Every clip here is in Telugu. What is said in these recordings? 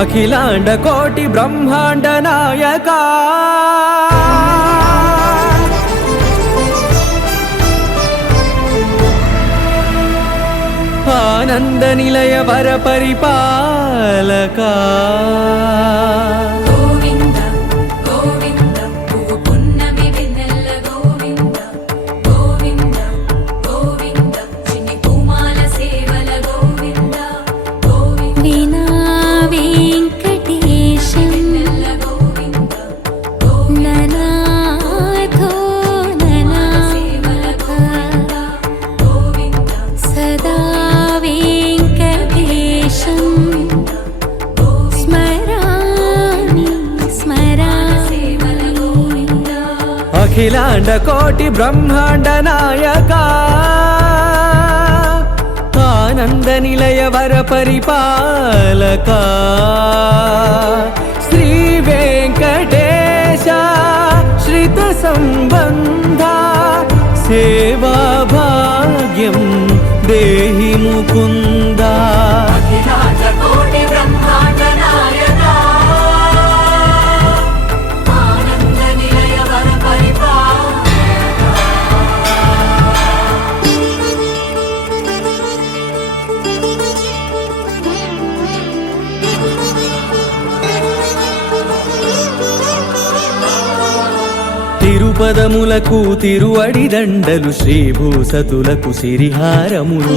అఖిలాండ కోటి బ్రహ్మాండ నాయక ఆనంద నిలయ వర పరిపాలక అఖిలాండ కోటి బ్రహ్మాండ నాయక ఆనంద నిలయ వర పరిపాలక శ్రీ వెంకటేశ శ్రిత సంబంధ సేవా భాగ్యం దేహి ముకుంద. అఖిలాండ కోటి బ్రహ్మాండ నాయక ఆనంద నిలయ వర తిరుపదములకు తిరువడి దండలు శ్రీభూసతులకు సిరిహారములు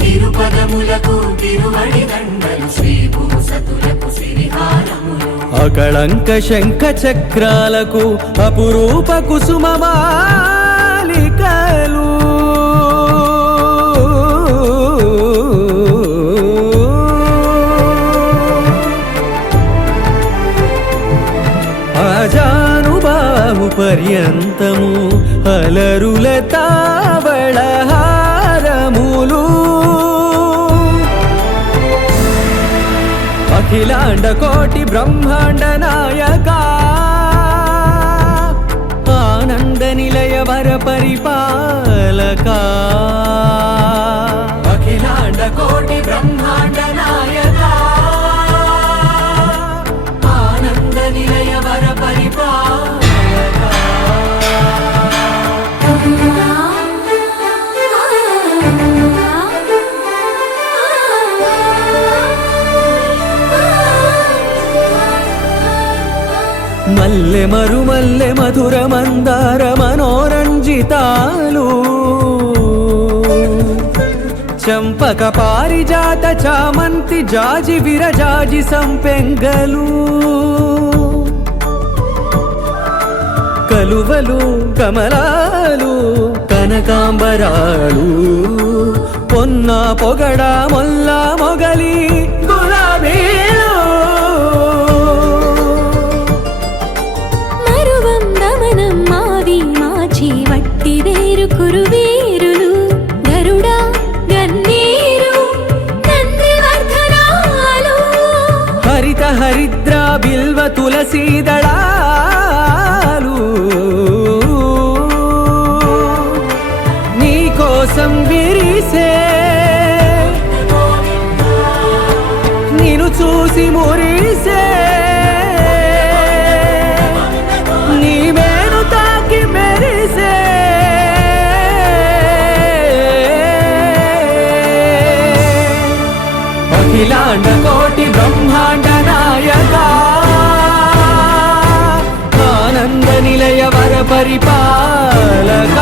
తిరుపదములకు తిరువడి దండలు శ్రీభూసతులకు సిరిహారములు అకళంక శంఖ చక్రాలకు అపురూప కుసుమమాలికలు అజానుబాహు పర్యంతము అలరుల తావళహారములు అఖిలాండ కోటి బ్రహ్మాండ నాయక ఆనంద నిలయ వర పరిపాలక అఖిలాండ కోటి బ్రహ్మాండ నాయక ఆనంద నిలయ వర పరిపాలక. మల్లె మరుమల్లె మధుర మందార మనోరంజితాలు చంపక పారిజాత చామంతి జాజి విరజాజి సంపెంగలు కలువలు కమలాలు కనకాంబరాలు పొన్న పొగడ మొల్ల మొగలి గులాబీలు కురువీరులు గరుడా గన్నేరు నందివర్ధనాలు హరిత హరిద్ర బిల్వ తులసీదళాలు నీ కోసం విరిసే నిన్ను చూసి మురిసే నీ మేను తాకి మెరిసే అఖిలాండ కోటి బ్రహ్మాండ నాయక ఆనంద నిలయ వర పరిపాలక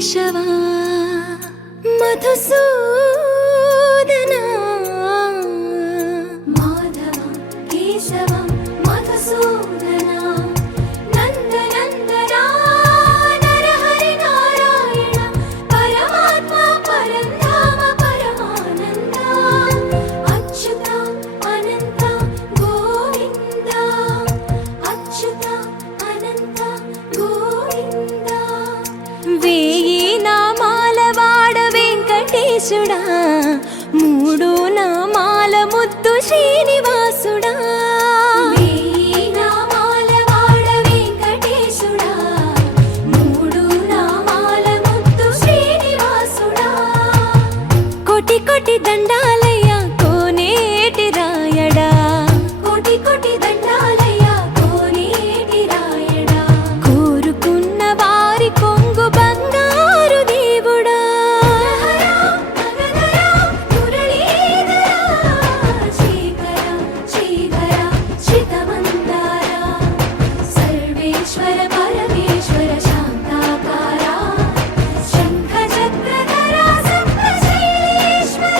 కేశవా మధుసూదనా మాధవ కేశవ మధుసూదనా నందనందనా నరహరి నారాయణ పరమాత్మ పరంధామ పరమానంద అచ్యుత అనంత గోవింద అచ్యుత అనంత గోవింద వేయి నామాల వాడ వెంకటేశుడా మూడు నామాల ముద్దు శ్రీనివాసుడా వేయి నామాల వాడ వెంకటేశుడా మూడు నామాల ముద్దు శ్రీనివాసుడా కోటి కోటి దండాలయ్య కోనేటి రాయడా కోటి కోటి దండాలయ్య కోనేటి రాయడా కోరుకున్న వారి కొంగు బంగారు దేవుడా సర్వేశ్వర పరమేశ్వర శాంతాకార శంఖ చక్రధర సప్తశైలేశ్వర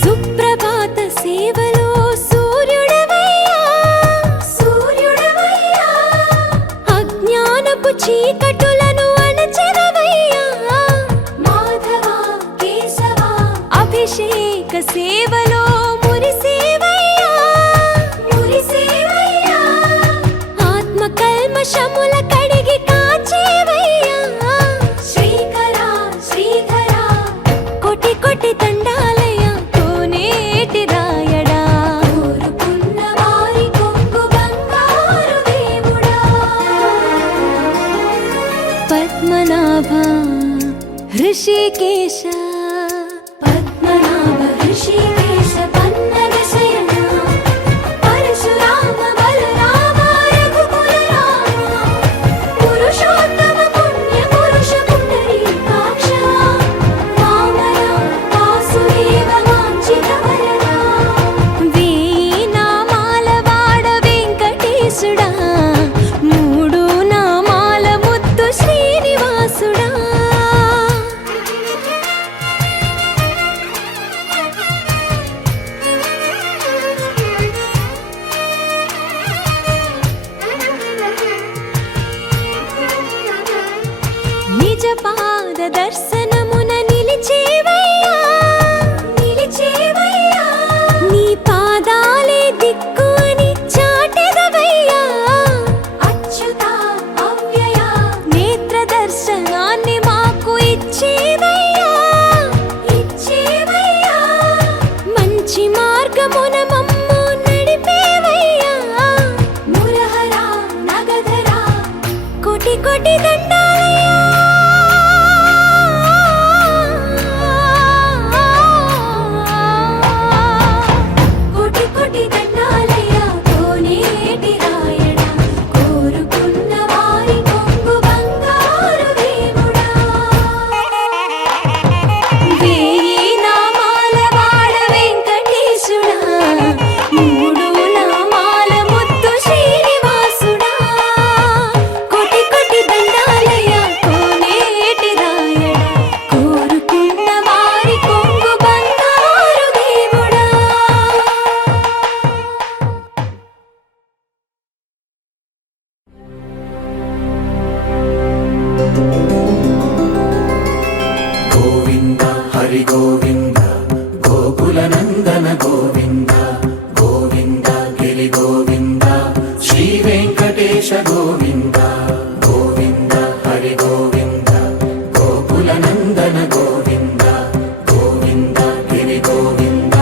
సుప్రభాత సేవలో సూర్యుడవయ్యా సూర్యుడవయ్యా అజ్ఞానపు చీకటులను అణచెదవయ్యా మాధవ కేశవ అభిషేక సేవలో మురిసేవయ్యా మురిసేవయ్యా ఆత్మ కల్మషముల కడిగి కాచేవయ్యా శ్రీకర శ్రీధర కోటి కోటి దండాలయ కోనేటి రాయడా కోరుకున్న వారి కొంగు బంగారు దేవుడా పద్మనాభ హృషికేశ పద్మనాభ హృషికేశ పన్నగ శయన పరశురామ బలరామ రఘుకుల రామ పురుషోత్తమ పుణ్య పురుష పుండరీకాక్ష వామన వాసుదేవ వాంఛిత వరదా వేయి నామాల వాడ వెంకటేశుడా మూడు నామాల ముద్దు శ్రీనివాసుడా నిజ పాద దర్శనమున నిలిచేవయ్యా నిలిచేవయ్యా నీ పాదాలే దిక్కు అని చాటెదవయ్యా అచ్యుత అవ్యయ నేత్ర దర్శనాన్ని మాకు ఇచ్చేవయ్యా ఇచ్చేవయ్యా మంచి మార్గమున మమ్ము నడిపేవయ్యా మురహర నగధర కోటి కోటి దండాలయ్యా కోటి కోటి దండాలయ్య కోనేటి రాయడా కోరుకున్న వారి కొంగు బంగారు దేవుడా వేయి నామాల వాడ వెంకటేశుడా మూడు నామాల ముద్దు శ్రీనివాసుడా కోటి కోటి దండాలయ్య కోనేటి రాయడా కోరుకున్న వారి కొంగు బంగారు దేవుడా గోవింద హరి గోవింద గోకుల నందన గోవింద గోవింద గిరి గోవింద శ్రీ వెంకటేశ గోవింద గోవింద హరి గోవింద గోకుల నందన గోవింద గోవింద గిరి గోవింద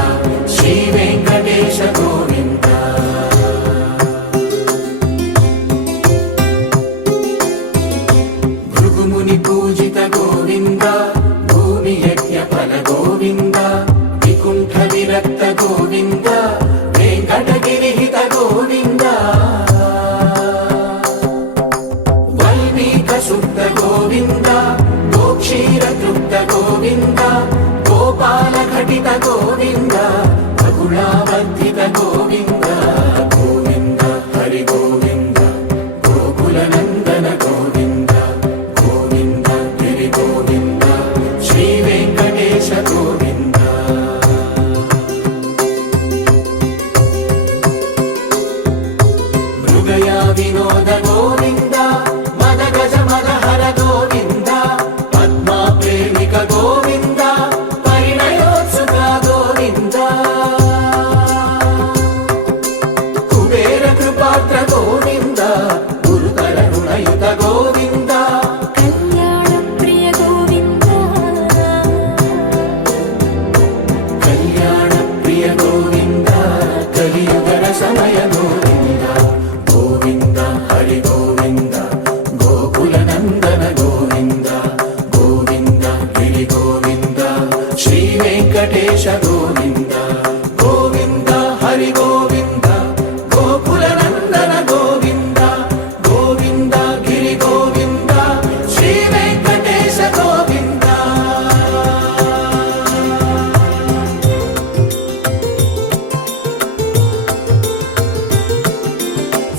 శ్రీ వెంకటేశ గోవింద భృగుముని పూజిత గోవింద భూమి యజ్ఞ ఫల గోవింద వికుంఠ విరక్త గోవింద వెంకటగిరిహిత గోవింద సుప్త గోవింద గోక్షీర తృప్త గోవింద గోపాల ఘటిత గోవింద బహుళావర్ధిత గోవింద గోవింద హరి గోవింద గోకుల నందన గోవింద గోవింద గిరి గోవింద శ్రీ వెంకటేశ గోవింద మృగయా వినోద గోవింద మద గజ మద హర గోవింద పద్మా ప్రేమిక గోవింద పరిణయోత్సుక గోవింద కుబేర కృపాత్ర గోవింద గురుతర రుణయుత గోవింద కళ్యాణ ప్రియ గోవింద కళ్యాణ ప్రియ గోవింద కలియుగ సమయ గోవింద గోవింద హరి గోవింద గోకుల నందన గోవింద గోవింద గిరి గోవింద శ్రీ వెంకటేశ గోవింద గోవింద హరి గోవింద గోకుల నందన గోవింద గోవింద గిరి గోవింద శ్రీ వెంకటేశ గోవింద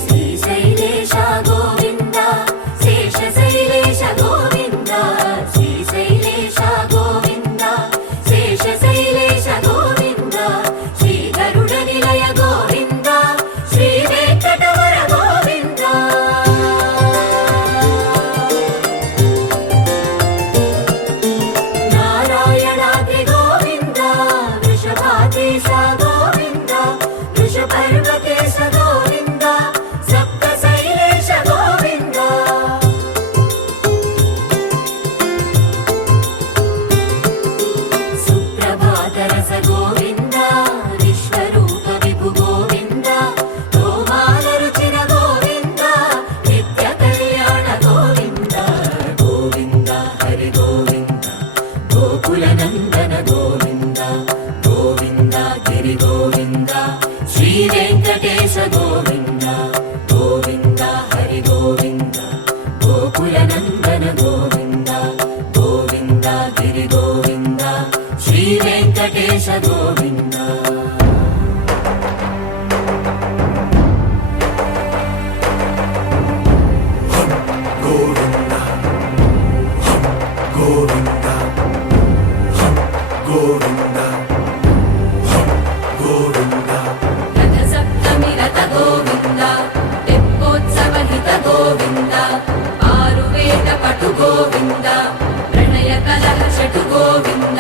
శ్రీశైలేశ గోవింద శేషశైలేశ గోవింద శ్రీశైలేశ గోవింద శేషశైలేశ గోవింద శ్రీ గరుడ నిలయ గోవింద శ్రీ వెంకటవర గోవింద నారాయణాద్రి గోవింద వృషభాద్రీశ గోవింద వృషపర్వతేశ గోవింద సప్త శైలేశ గోవింద సుప్రభాతరస గోవింద విశ్వరూప విభు గోవింద గోమాల రుచిర గోవింద నిత్య కళ్యాణ గోవింద గోవింద హరి గోవింద గోకుల నందన గోవింద గోవింద గిరి గోవింద శ్రీ వెంకటేశ గోవింద గోవింద హరి గోవింద గోకుల నందన గోవింద గోవింద గిరి గోవింద శ్రీ వెంకటేశ గోవింద గోవింద గోవింద గోవింద గోవింద రథ సప్తమి రథ గోవింద తెప్పోత్సవ హిత గోవింద ఆరువేద పటు గోవింద ప్రణయ కలహ షటు గోవింద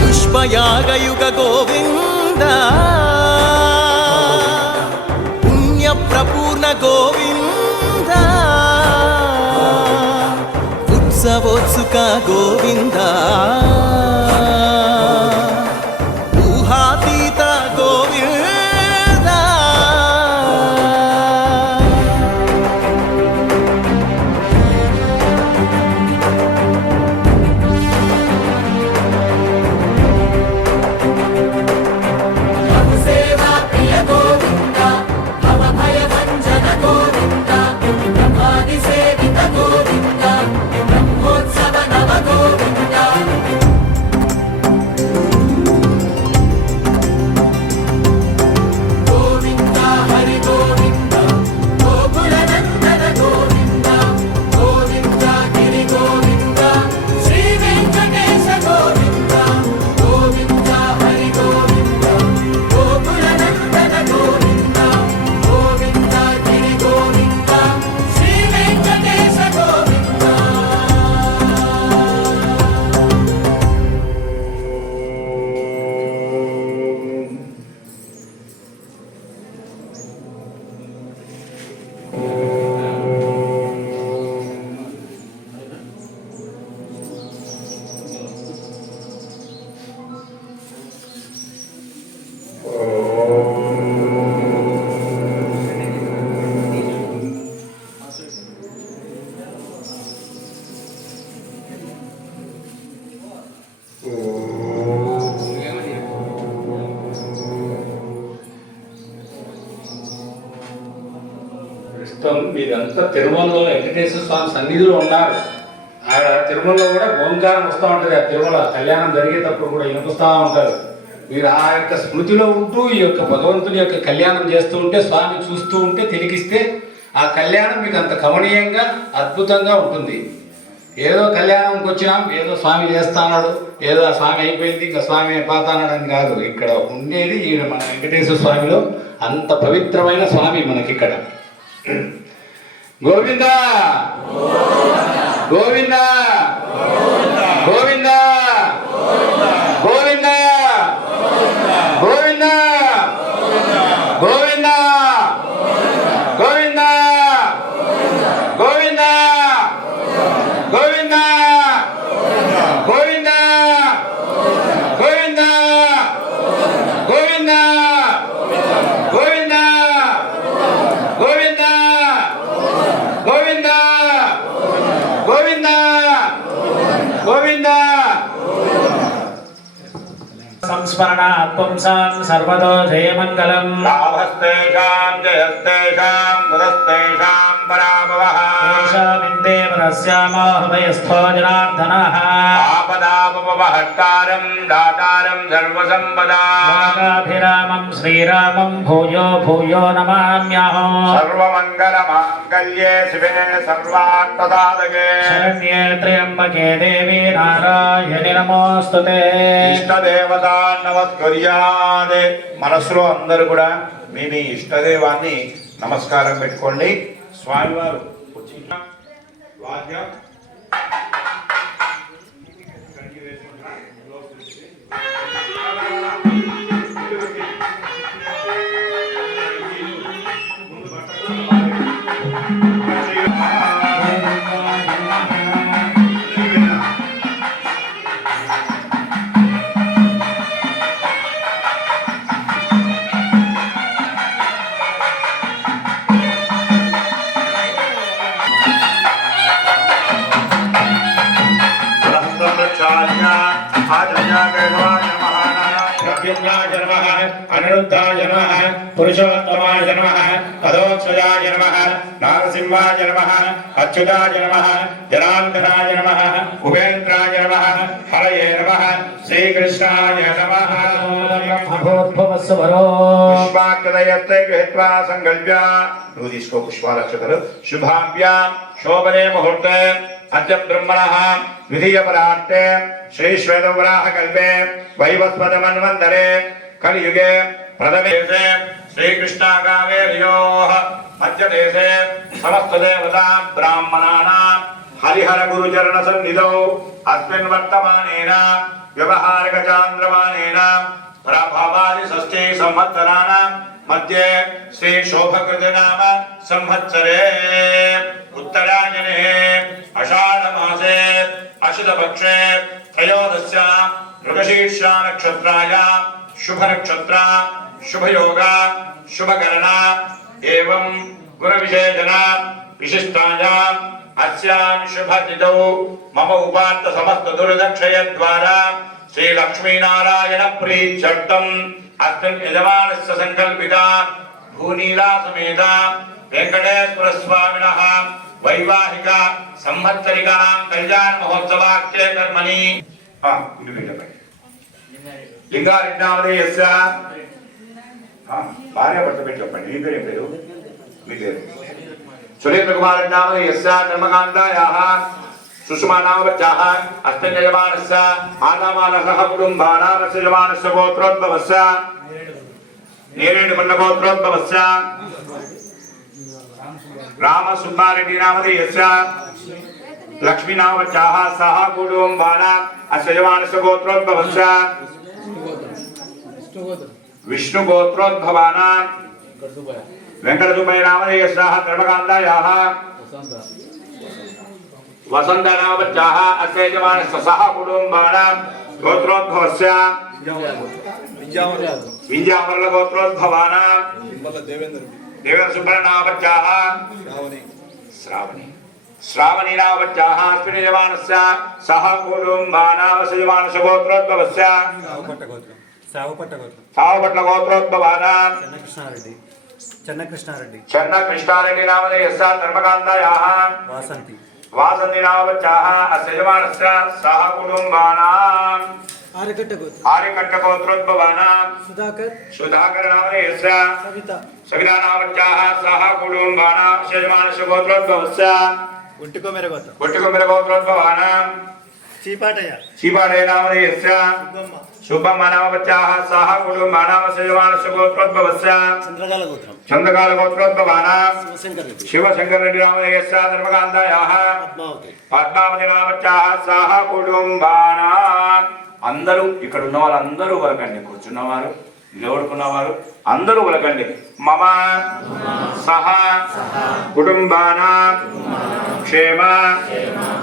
పుష్పయాగయుగ గోవింద పుణ్య ప్రపూర్ణ గోవింద ఉత్సవోత్సుక గోవింద ఊహాతీత గోవింద సేవా ప్రియ గోవింద భవ భయ భంజన గోవింద బ్రహ్మాది సేవిత గోవింద బ్రహ్మోత్సవ నవ గోవింద మీరంతా తిరుమలలో వెంకటేశ్వర స్వామి సన్నిధిలో ఉన్నారు. ఆడ తిరుమలలో కూడా ఓంకారం వస్తూ ఉంటుంది. ఆ తిరుమల కళ్యాణం జరిగేటప్పుడు కూడా వినిపిస్తూ ఉంటారు. మీరు ఆ యొక్క స్మృతిలో ఉంటూ ఈ యొక్క భగవంతుని యొక్క కళ్యాణం చేస్తూ ఉంటే, స్వామి చూస్తూ ఉంటే, తిరిగిస్తే ఆ కళ్యాణం మీకు అంత కమనీయంగా అద్భుతంగా ఉంటుంది. ఏదో కళ్యాణంకి వచ్చినాం, ఏదో స్వామి చేస్తాన్నాడు, ఏదో ఆ స్వామి అయిపోయింది ఇంకా స్వామి అయిపోతాన్నాడు అని కాదు. ఇక్కడ ఉండేది ఈయన మన వెంకటేశ్వర స్వామిలో అంత పవిత్రమైన స్వామి మనకిక్కడ. గోవింద గోవింద గోవింద గోవింద గోవింద గోవింద గోవింద గోవింద గోవింద గోవింద గోవింద గోవింద గోవింద గోవింద గోవింద గోవింద గోవింద సంస్మరణాత్ పుంసాం సర్వదో జయమంగళం. లాభస్తేషాం జయస్తేషాం గురస్తేషాం పరాభవః. ఏషామిందేవరస్యామో హృదయస్థో జనార్దనః. ఆపదాపమహత్తారం దాతారం సర్వసంపదా. లోకాభిరామం శ్రీరామం భూయో భూయో నమామ్యహం. సర్వమంగళమాంగళ్యే శివే సర్వార్థసాధకే. శరణ్యే త్ర్యంబకే దేవి నారాయణి నమోస్తుతే. ఇష్టదేవతా నమస్కర్యాదే. మనసులో అందరూ కూడా మీ మీ ఇష్టదేవాన్ని నమస్కారం పెట్టుకోండి. స్వామివారు వాద్యం అనిరుద్ధాయ నమః. పురుషోత్తమాయ నమః. అధోక్షజాయ నమః. నారసింహాయ నమః. అచ్యుతాయ నమః. జనార్దనాయ నమః. ఉపేంద్రాయ నమః. హరయే నమః. శ్రీకృష్ణాయ నమః. పుష్పాక్షతయత్తే గృహీత్వా సంకల్ప్య. నువ్వు తీసుకో పుష్పాలక్షతలు. శుభాభ్యాం శోభనే ముహూర్తే అద్య బ్రహ్మణః విధియపరార్తే శ్రీ శ్వేతవరాహ కల్పే వైవస్వత మన్వంతరే కలియుగే ప్రథమే శ్రీకృష్ణాగావేర్యోః మధ్యదేశే సమస్త దేవతా బ్రాహ్మణానాం హరిహర గురుచరణ సన్నిధౌ అస్మిన్ వర్తమానేన వ్యవహారిక చాంద్రమానేన ప్రభావాది షష్ఠీ సంవత్సరాణాం మధ్యే శ్రీ శోభకృతి నామ సంవత్సరే ఉత్తరాయణే ఆషాఢ మాసే అశుభపక్షే త్రయోదశ్యాం మృగశీర్షా నక్షత్రాయాం शुभ नक्षत्र शुभ योग शुभ गणना एवं गुण विशेषण विशिष्टायां अस्यां शुभ तिथौ मम उपात्त समस्त दुर्दक्षय द्वारा श्री लक्ष्मी नारायण प्रीत्यर्थम् अस्मिन् यजमानस्य संकल्पिता भूनीला समेत वेंकटेश्वर स्वामिनः वैवाहिक संवत्सरिकां कल्याण महोत्सवाख्ये कर्मणि లింగారెడ్డి భార్య భర్త పెట్టి చెప్పండి. మీ పేరు ఏం పేరు? మీ పేరు సురేంద్ర కుమార్ నామని యస్య కర్మకాండాయాః సుషమా నామవచ్చాః అస్మిన్ యజమానస్య ఆనామానసః కుటుంబానామస్య యజమానస్య గోత్రోద్భవస్య నేరేడు మండ గోత్రోద్భవస్య రామసుబ్బారెడ్డి నామని యస్య లక్ష్మీ నామవచ్చాః సహ కుటుంబానాం అస్య యజమానస్య గోత్రోద్భవస్య विष्णु गोत्रोद्भवानां वेंकट दुबई नामधेयस्याः कर्मकांडायाः वसंत नामवच्चाः अस्य यजमानस्य सह कुटुम्बानां गोत्रोद्भवस्य विंजामरल गोत्रोद्भवानां देवेंद्र सुब्रह्मण्य नामवच्चाः श्रावणी नामवच्चाः अस्मिन् यजमानस्य सह कुटुम्बानां अस्य यजमानस्य गोत्रोद्भवस्य सावपट्ల గోత్రోద్భవానాం చెన్న కృష్ణారెడ్డి చెన్న కృష్ణారెడ్డి నామనే యస్సా ధర్మకాంతాయాః వాసంతి వాసంతి నామవచ్చాః అస్య యజమానస్య సహ కుటుంబానాం ఆర్యకట్ట గోత్రోద్భవానాం సుధాకర్ నామనే యస్య సవితా నామవచ్చాః సహ కుటుంబానాం అస్య యజమానస్య గోత్రోద్భవస్య ఒంటికొమెర గోత్రోద్భవానాం చీపాటయ నామనే యస్య శుభమ్మ నామవచ్చాః సహ కుటుంబానాం అస్య యజమానస్య గోత్రోద్భవస్య చంద్రకాల గోత్రోద్భవానాం శివశంకర్ రెడ్డి నామనే యస్య ధర్మకాంతాయాః పద్మావతి నామవచ్చాః సహ కుటుంబానాం. అందరూ ఇక్కడ ఉన్న వాళ్ళందరూ వలకండి, కూర్చున్నవారు నిలబడుకున్నవారు అందరూ వలకండి. మమ సహ కుటుంబానాం క్షేమ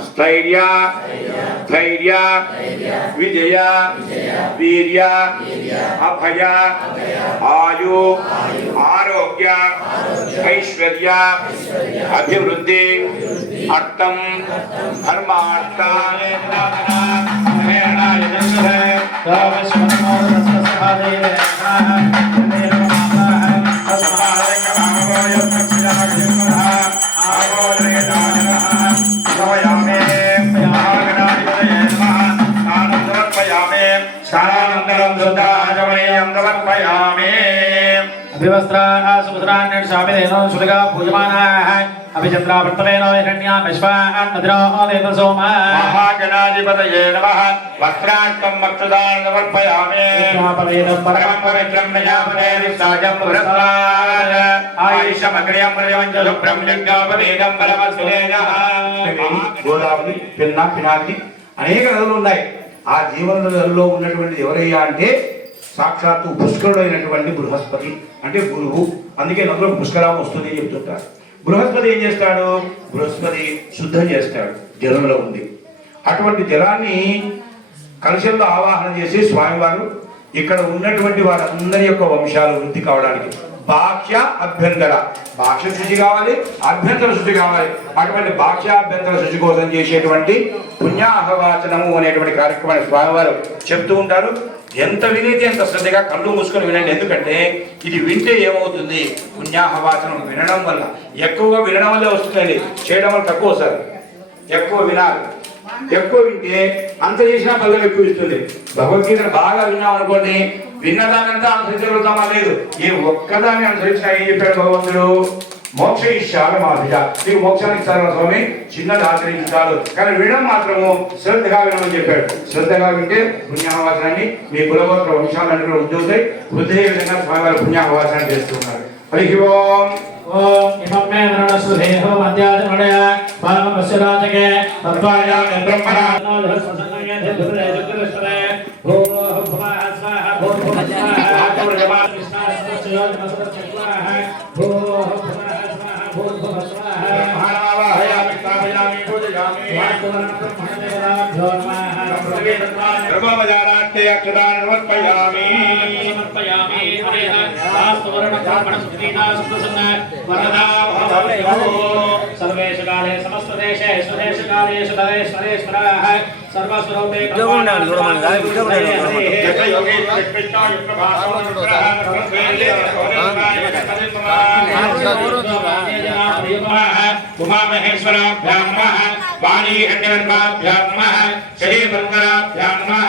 స్థైర్య ధైర్య విజయ వీర్య అభయ ఆయు ఆరోగ్య ఐశ్వర్య అభివృద్ధి అర్థం ధర్మార్థాయ అభివస్త్రాः సుభద్రాన్యः శామిలేనో సురగా పూజమానాः అభిచంద్రావర్తమేనో హిరణ్యా విశ్వాన్ మధురో దేవసోమా మహాగణాధిపతయే నమః వస్త్రాంకం మక్షదాన్ సమర్పయామి పరమం పవిత్రం ప్రజాపతే సాజం బృహస్పతిః ఆయుష్యమగ్రయం ప్రజవంచ శుభ్రం యజ్ఞోపవీతం బలవత్సులేనః. గోదావరి పెన్నా పినాకి అనేక నదులు ఉన్నాయి. ఆ జీవన నదులలో ఉన్నటువంటి ఎవరయ్యా అంటే సాక్షాత్తు పుష్కరుడైనటువంటి బృహస్పతి అంటే గురువు. అందుకే నదులో పుష్కరం వస్తుంది అని చెప్తుంటారు. బృహస్పతి ఏం చేస్తాడు? బృహస్పతి శుద్ధం చేస్తాడు, జలంలో ఉంది. అటువంటి జలాన్ని కలశంలో ఆవాహన చేసి స్వామివారు ఇక్కడ ఉన్నటువంటి వారందరి యొక్క వంశాలు వృద్ధి కావడానికి బాహ్య అభ్యంతర బాహ్య శుచి కావాలి, అభ్యంతర శుచి కావాలి. అటువంటి బాహ్యాభ్యంతర శుచి కోసం చేసేటువంటి పుణ్యాహవాచనము అనేటువంటి కార్యక్రమాన్ని స్వామివారు చెప్తూ ఉంటారు. ఎంత వినైతే ఎంత శ్రద్ధగా కళ్ళు మూసుకొని వినండి. ఎందుకంటే ఇది వింటే ఏమవుతుంది? పుణ్యాహవాచనం వినడం వల్ల ఎక్కువగా వినడం వల్లే వస్తుందండి, చేయడం వల్ల తక్కువ వస్తుంది. ఎక్కువ వినాలి, ఎక్కువ వింటే అంత చేసినా ఫలితం ఎక్కువ ఇస్తుంది. భగవద్గీతను బాగా విన్నాం అనుకోండి, విన్నదానంతా అనుసరించగలుగుతామా? లేదు. ఈ ఒక్కదాన్ని అనుసరించిన ఏం చెప్పాడు భగవంతుడు? మోక్ష ఇష్టాలు మాదిగా నీకు మోక్షాన్ని ఇస్తారు స్వామి, చిన్నది ఆచరించాలి, కానీ వినడం మాత్రము శ్రద్ధగా వినమని చెప్పాడు. శ్రద్ధగా వింటే పుణ్యాహవాసనాన్ని మీ కులగోత్ర వంశాలన్నీ కూడా వృద్ధి అవుతాయి. వృద్ధి అయ్యే విధంగా స్వామివారు పుణ్యాహవాసనాన్ని చేస్తున్నారు. హరి ఓం. ఓం ఇమం మే మరణసుదేహో మధ్యాజమణయ పామస్య రాజకే తత్వాయ బ్రహ్మణానో ససంగయే ధృతరే దుఃఖరస్తరే భో భువః స్వాహ భో భువః స్వాహ ఆత్మజమా కృష్ణాస్య నమస్కారః భో భువః స్వాహ భో భువః స్వాహ మహావాహయామి స్థాపయామి పూజయామి బ్రహ్మణదేవాభ్యో నమః బ్రహ్మవజానాత్తే అక్షరాన్ సమర్పయామి సమర్పయామి హరిః ఆస్తవరణ బ్రాహ్మణ సుఖీనా సుఖసన్న వరదా सर्वेषु काले समस्त देशेषु देशकालेषु नरेश्वरेश्वराः सर्वस्वरूपे उमामहेश्वराभ्यां नमः वाणीखण्डगर्भाभ्यां नमः श्रीबृन्दराभ्यां नमः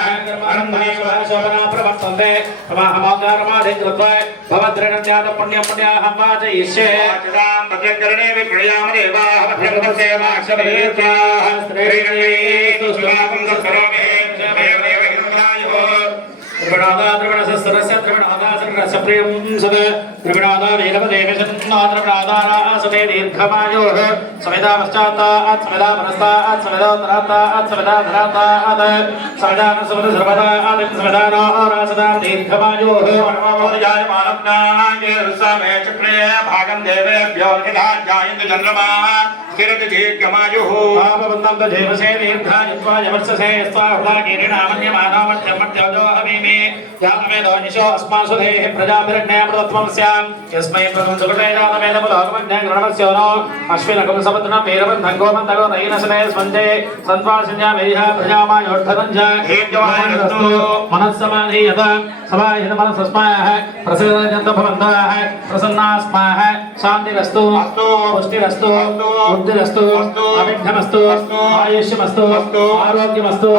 अनन्दमेश्वर शोभना प्रवर्तन्ते भवहमाकारमाधिकृत्वा भवद्रणत्याद पुण्यं पुण्याहं वाचयिष्ये भद्रकरणे विप्रयाम देवाः भद्रकसेवाक्षपदेत्याः श्रीरण्येस्तु सुलाभं करोमि देवदेव हिन्द्रायुः त्रिगुणादा त्रिगुणसहस्रस्य त्रिगुणादासर्गस्य प्रियं सद त्रिगुणादा वीरपदेशन्ना त्रिगुणादारासते दीर्घमायोः सविता पश्चात्तात् सविता परस्तात् सविता उत्तरात्तात् सविता धरात्तात् सविता नसवद सर्वदात् सविता रासदा दीर्घमायोः जायमानज्ञाये रुसमे चक्रे भागं देवेभ्यो निधाज्ञायन्त चन्द्रमाः स्थिरति दीर्घमायुः पापवन्तं तदेवसे दीर्घायुत्वाय वर्षसे स्वाहुला कीरिणामन्यमानामत्यमत्यजो हवि जानीमि जातमेदो निशो अस्मान् सुधेः प्रजाभिरज्ञामृतत्वमस्याम् यस्मै प्रथमं सुकृते जातमेदं लोकमज्ञानगणमस्यो नो अश्विनकं समुद्रं वीरबन्धं गोमन्तको नयनसने स्मञ्जे सन्त्वासिन्यामेह प्रजामायोद्धनं च मनस्समाधीयत समाहित मनसस्माः प्रसन्नजन्त भवन्तः प्रसन्नास्माः शान्तिरस्तु पुष्टिरस्तु बुद्धिरस्तु अभिघ्नमस्तु आयुष्यमस्तु आरोग्यमस्तु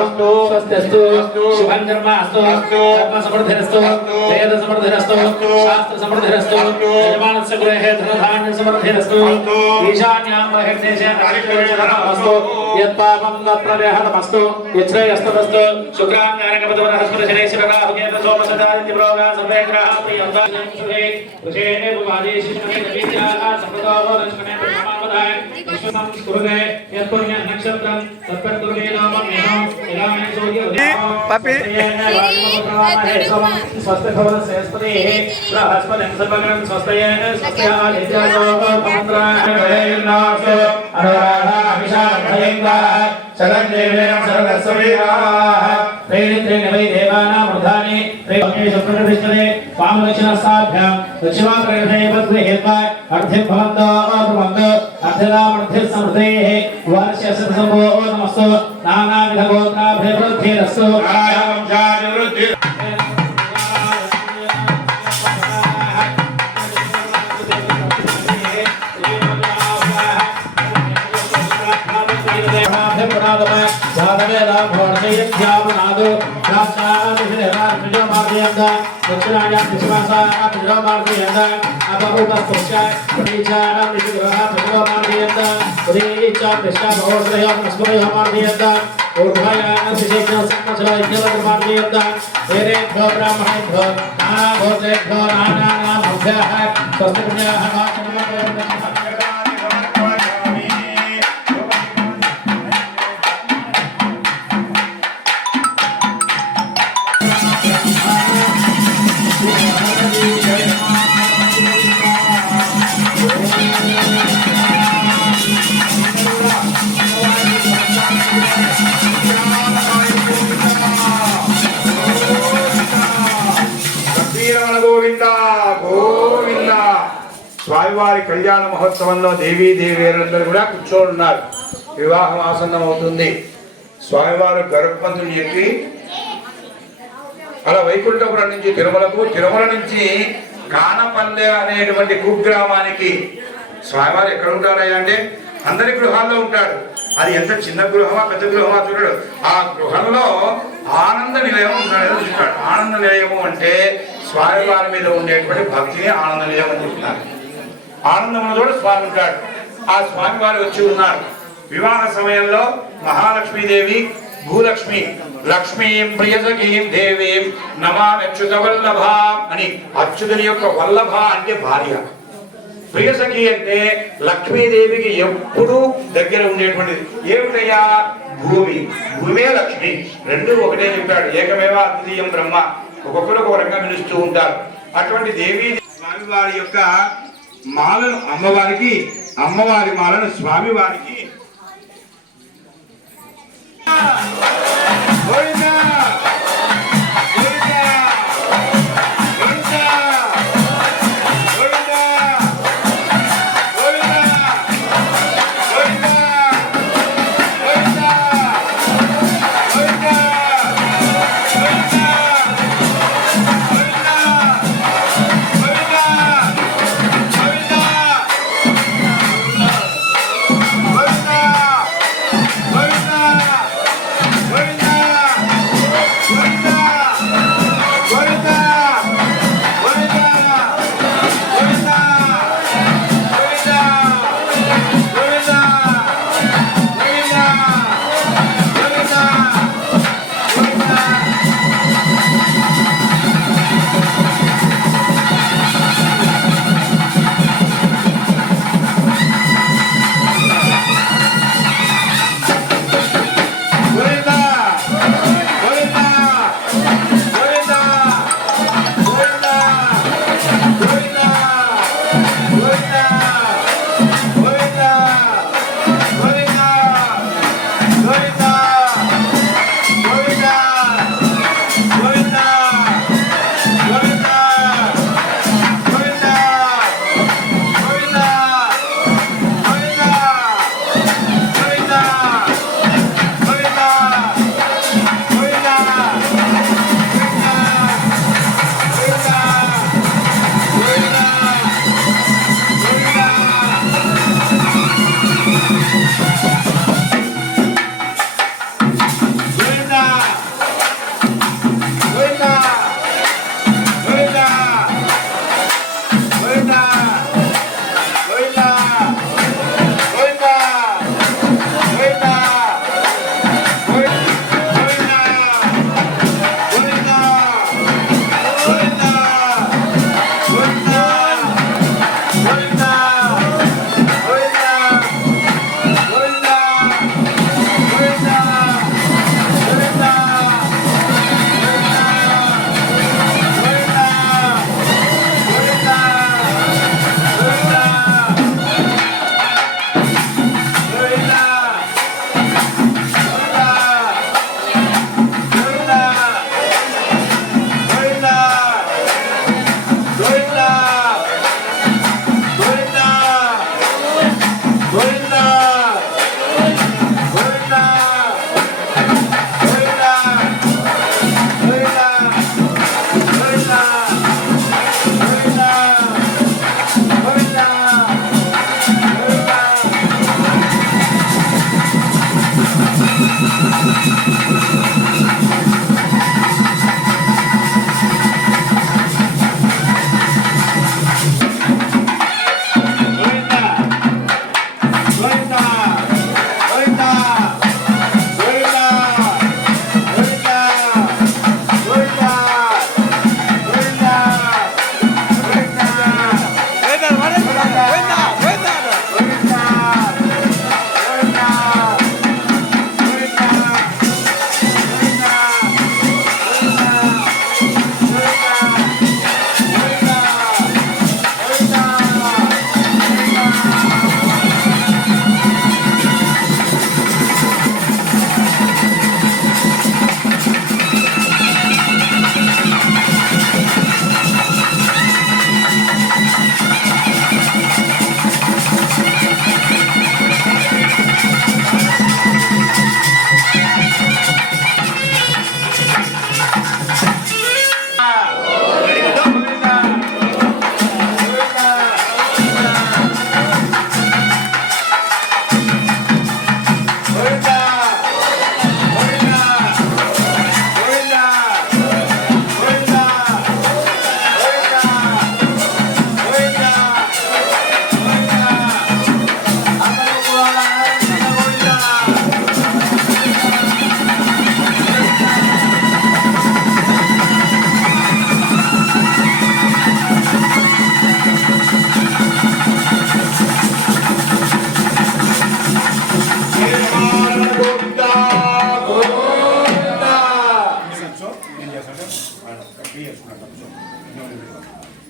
स्वस्त्यस्तु शुभं कर्मास्तु कर्मसमृद्धिरस्तु वेदसमृद्धिरस्तु शास्त्रसमृद्धिरस्तु यजमानस्य गृहे धनधान्यसमृद्धिरस्तु ईशान्यां बहिर्देशे अस्तु यत्पापं तत्रव्यहतमस्तु यच्छ्रेयस्तमस्तु शुक्रान्यानकपदवरहस्पतिशनेश्वरराहुकेतसोमसदादित्यप्रोगा सर्वे ग्रहाः प्रियन्ताशुभे ऋषेणे भुवादेशिष्मणे नवीत्याः सप्रदोहो लक्ष्मणे प्रथमावधाय विश्वसंस्कृते यत्पुण्यं नक्षत्रं तत्कर्तुर्वे नामं येनो इलामे पापी स्वस्ति भवनस्य स्पतिः बृहस्पतिं सर्वगणं स्वस्तयेन स्वस्यादित्यासो पमन्द्राः अभिषाभयङ्गाः शरणदेवेन शरणस्ववीराः प्रेरित्रेण वै देवानामृधानि प्रेमेषु प्रतिष्ठते वामदक्षिणस्ताभ्यां दक्षिणाग्रहे पद्गृहीत्वा अर्धिं भवन्तो ब्रुवन्तो अर्धरामर्धिस्समृद्धेः वर्षस्य सम्भो नमस्तु नानाविधगोत्राभिवृद्धिरस्तु స్వామివారి కళ్యాణ మహోత్సవంలో దేవీ దేవేరులందరూ కూడా కూర్చొని ఉన్నారు. వివాహం ఆసన్నం అవుతుంది. స్వామివారు గరుత్మంతుని చెప్పి అలా వైకుంఠపురం నుంచి తిరుమలకు, తిరుమల నుంచి కానపల్లె అనేటువంటి కుగ్రామానికి స్వామివారు ఎక్కడ ఉంటారయ్యా అంటే అందరి గృహాల్లో ఉంటాడు. అది ఎంత చిన్న గృహమా పెద్ద గృహమా చూడడు. ఆ గృహంలో ఆనంద నిలయం ఉన్నాడో చూస్తాడు. ఆనంద నిలయము అంటే స్వామివారి మీద ఉండేటువంటి భక్తిని ఆనంద నిలయం అని చెప్తున్నారు. ఆనందమున కూడా స్వామి ఉంటాడు. ఆ స్వామి వారు వచ్చి ఉన్నారు. వివాహ సమయంలో మహాలక్ష్మీదేవి భూలక్ష్మి లక్ష్మీం ప్రియసఖీం దేవీం నమామి అచ్యుత వల్లభాం అని అచ్యుతుని యొక్క వల్లభ అంటే భార్య, ప్రియసఖి అంటే లక్ష్మీదేవికి ఎప్పుడూ దగ్గర ఉండేటువంటిది. ఏమిటయ్యా? భూమి, భూమే లక్ష్మి, రెండు ఒకటే చెప్పాడు. ఏకమేవా అద్వితీయం బ్రహ్మ, ఒక్కొక్కరు ఒక రంగం పిలుస్తూ ఉంటారు. అటువంటి దేవి స్వామివారి యొక్క మాలను అమ్మవారికి, అమ్మవారి మాలను స్వామివారికి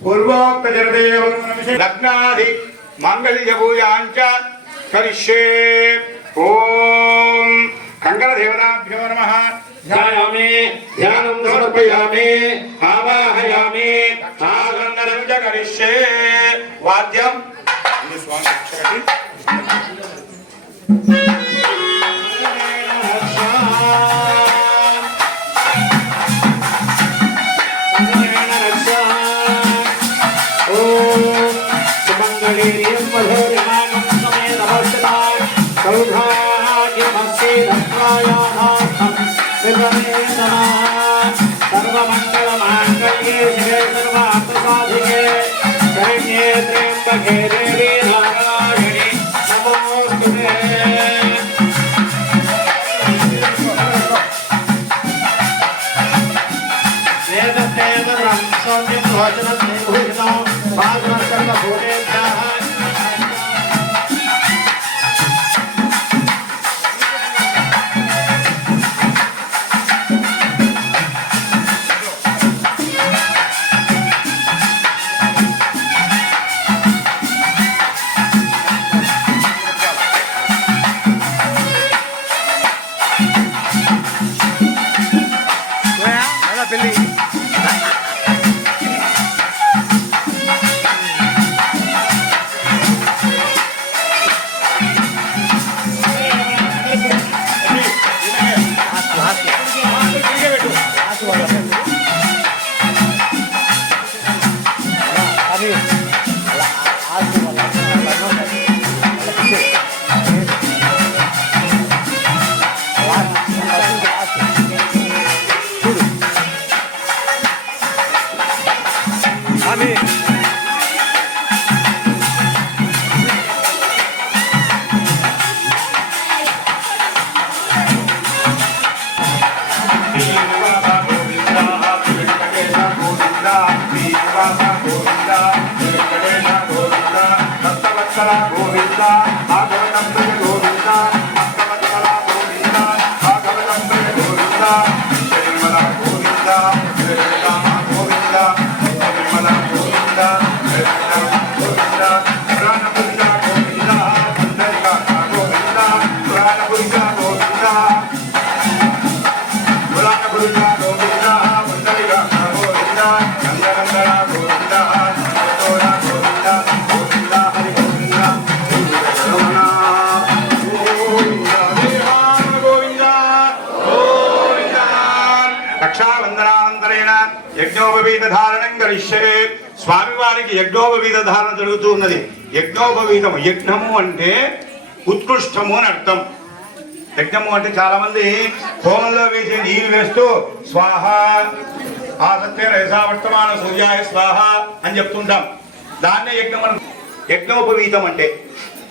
పూర్వోక్త జనదేవం లగ్నాది మాంగళ్య పూజాంచ కరిష్యే. ఓం కంకణ దేవతాభ్యో నమః. ధ్యాయామి ధ్యానం సమర్పయామి ఆవాహయామి ఆగంధరం చ కరిష్యే. వాద్యం सर्वमंगलमांगल्ये शिवे सर्वार्थसाधिके शरण्ये त्र्यंबके देवी नारायणी नमोस्तुते. वेदस्तेतरं सौम्यं भोजनं देवभूषितं भागवतं सर्वभूतेभ्यः. యజ్ఞోపవీత ధారణం కరిష్యే. స్వామివారికి యజ్ఞోపవీత ధారణ జరుగుతూ ఉన్నది. యజ్ఞోపవీతము, యజ్ఞము అంటే ఉత్కృష్టము అని అర్థం. యజ్ఞము అంటే చాలా మంది హోమంలో వేసే నీళ్ళు వేస్తూ స్వాహ ఆ సత్య రసావర్తమాన సూర్యాయ స్వాహ అని చెప్తుంటాం. దాన్నే యజ్ఞం. యజ్ఞోపవీతం అంటే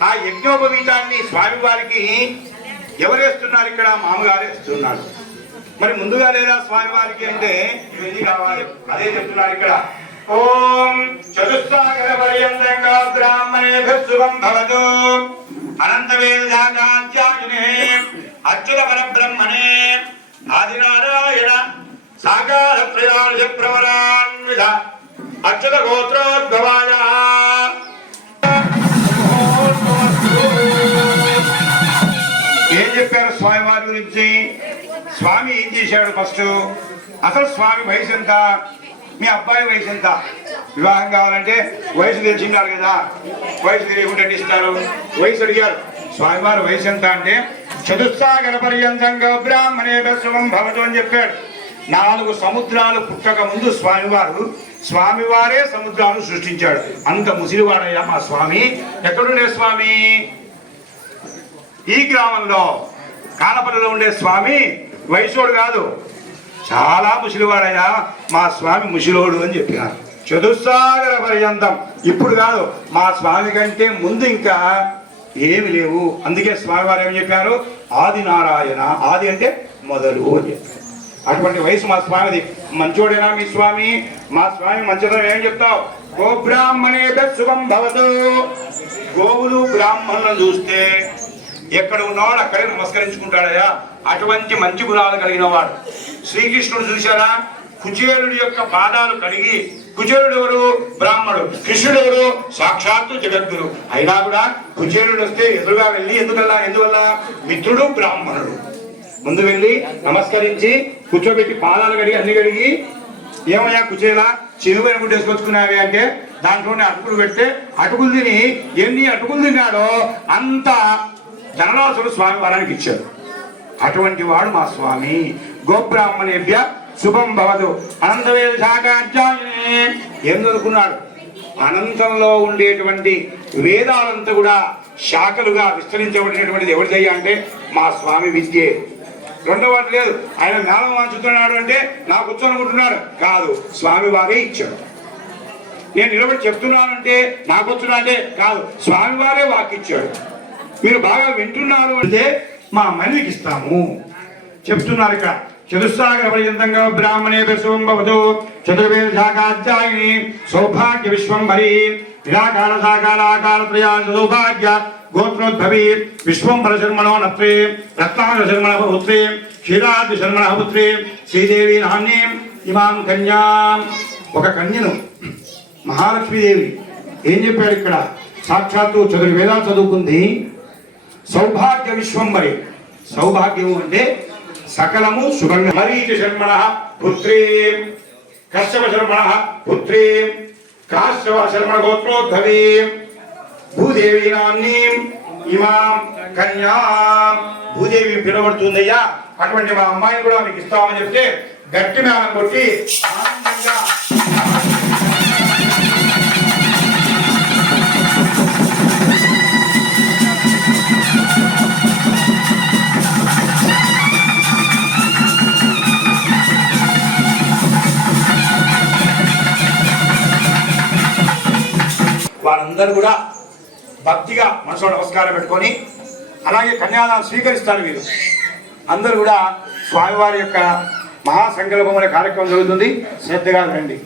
ఆ యజ్ఞోపవీతాన్ని స్వామివారికి ఎవరు వేస్తున్నారు? ఇక్కడ మామగారు వేస్తున్నారు. మరి ముందుగా లేదా స్వామివారికి అంటే ఇవన్నీ కావాలి. అదే చెప్తున్నారు ఇక్కడ. ఓం చతుస్సాగర పర్యంతంగా బ్రాహ్మణేభ్యః శుభం భవతు. అనంత వేదాంత్యాయునే అచ్యుత పరబ్రహ్మణే ఆదినారాయణ సాకార త్రయార్జ ప్రవరాన్విత అచ్యుత గోత్రోద్భవాయ. ఏం చెప్పారు స్వామివారి గురించి? స్వామి ఏం చేశాడు? ఫస్ట్ అసలు స్వామి వయసు ఎంత? మీ అబ్బాయి వయసు ఎంత? వివాహం కావాలంటే వయసు తెలిసిండాలి కదా. వయసు తెలియకుండా ఇస్తారు. వయసు అడిగారు. స్వామివారి వయసు ఎంత అంటే చతుస్సాగర పర్యంతంగా బ్రాహ్మణేభ్యః శుభం భవతు అని చెప్పాడు. 4 సముద్రాలు పుట్టక ముందు స్వామివారే సముద్రాలను సృష్టించాడు. అంత ముసిలివాడయ్యా మా స్వామి. ఎక్కడుండే స్వామి? ఈ గ్రామంలో కానపల్లిలో ఉండే స్వామి వయసోడు కాదు, చాలా ముసిలివాడయ్యా మా స్వామి ముసిలోడు అని చెప్పినారు. చతుస్సాగర పర్యంతం. ఇప్పుడు కాదు, మా స్వామి కంటే ముందు ఇంకా ఏమి లేవు. అందుకే స్వామివారు ఏమి చెప్పారు? ఆది నారాయణ. ఆది అంటే మొదలు అని చెప్పారు. అటువంటి వయసు మా స్వామిది. మంచోడేనా మీ స్వామి? మా స్వామి మంచిదని ఏం చెప్తావు? గో బ్రాహ్మణేభ్యః శుభం భవతు. గోవులు బ్రాహ్మణులను చూస్తే ఎక్కడ ఉన్నవాడు అక్కడే నమస్కరించుకుంటాడయ్యా. అటువంటి మంచి గుణాలు కలిగిన వాడు. శ్రీకృష్ణుడు చూశారా? కుచేరుడి యొక్క పాదాలు కడిగి, కుచేరుడు ఎవరు? బ్రాహ్మడు. కృష్ణుడు ఎవరు? సాక్షాత్తు జగద్గురు. అయినా కూడా కుచేరుడు వస్తే ఎదురుగా వెళ్ళి ఎందువల్ల మిత్రుడు బ్రాహ్మణుడు ముందు వెళ్ళి నమస్కరించి కూర్చోబెట్టి పాదాలు కడిగి అన్ని కడిగి, ఏమయ్యా కుచేలా చెరువు అనుకుంటే వేసుకొచ్చుకున్నావే అంటే దాంట్లోనే అటుకులు పెడితే అటుకులు తిని ఎన్ని అటుకులు తిన్నాడో అంత ధనరాశులు స్వామి వారానికి ఇచ్చారు. అటువంటి వాడు మా స్వామి. గోబ్రాహ్మణేభ్య శుభం భవతు. అనంతవేద శాఖాధ్యాయనే ఏం చదువుకున్నాడు? అనంతంలో ఉండేటువంటి వేదాలంతా కూడా శాఖలుగా విస్తరించబడినటువంటిది ఎవరిదయ్యా అంటే మా స్వామి విద్యే. రెండవ వాటి లేదు. ఆయన జ్ఞానం వాంచుతున్నాడు అంటే నాకు వచ్చనుకుంటున్నాడు కాదు, స్వామి వారే ఇచ్చాడు. నేను నిలబడి చెప్తున్నానంటే నాకు వచ్చున్నా అంటే కాదు, స్వామి వారే వాకిచ్చాడు. మీరు బాగా వింటున్నారు అంటే మా మనవికి ఇస్తాము చెప్తున్నారు. ఇక్కడ చతుస్సాగర పర్యంతంగా బ్రాహ్మణే శుభం భవతు. చతుర్వేద శాఖాధ్యాయిని సౌభాగ్య విశ్వంభరి నిరాకార సాకార ఆకార త్రయా సౌభాగ్య గోత్రోద్భవి విశ్వంభర శర్మణో నత్రే రత్నాకర శర్మణ పుత్రే క్షీరాద్రి శర్మణ పుత్రే శ్రీదేవి నామ్ని ఇమాం కన్యా. ఒక కన్యను మహాలక్ష్మీదేవి ఏం చెప్పాడు ఇక్కడ? సాక్షాత్తు చతుర్వేదాలు చదువుకుంది. సౌభాగ్య విశ్వంభరి. సౌభాగ్యము అంటే సకలము శుభంగా. మరీచ శర్మణ పుత్రీ కశ్యప శర్మణ పుత్రీ కాశ్యప శర్మణ గోత్రోద్భవి భూదేవి నామ్ని ఇమాం కన్యా. భూదేవి పిలువబడుతుందయ్యా, అటువంటి మా అమ్మాయిని కూడా మీకు ఇస్తామని చెప్తే గట్టి మేళం కొట్టి ఆనందంగా వారందరూ కూడా భక్తిగా మనసులో నమస్కారం పెట్టుకొని అలాగే కన్యాదానం స్వీకరిస్తారు. వీరు అందరూ కూడా స్వామివారి యొక్క మహాసంకల్పం అనే కార్యక్రమం జరుగుతుంది. శ్రద్ధగా రండి.